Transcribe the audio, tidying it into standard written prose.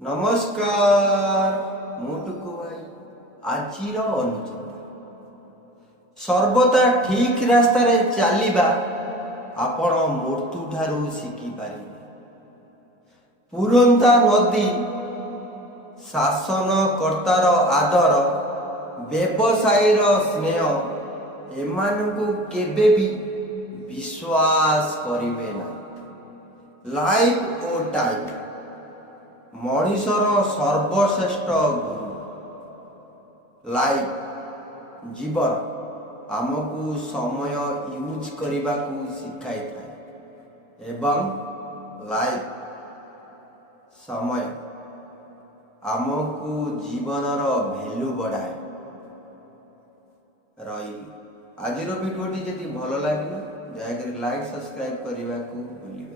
नमस्कार मुटुकु भाई आजिर अनुचिंता सर्वदा ठीक रास्ता रे चलिबा आपण मृत्यु ठारू शिखि पारिबे। पुरंता नदी शासन कर्तार आदर व्यवसायीर स्नेह एमानकु केबे भी विश्वास करिवे ना। लाइफ ओ टाइम मनीषर सर्वश्रेष्ठ गुरु। लाइफ जीवन आमको समय यूज करने को शिखाई थाए एवं लाइफ समय आमको जीवनर भैल्यू बढ़ाए। रही आज वीडियोटी जदि भल लगे दयाकोरी लाइक सब्सक्राइब करने को भूल।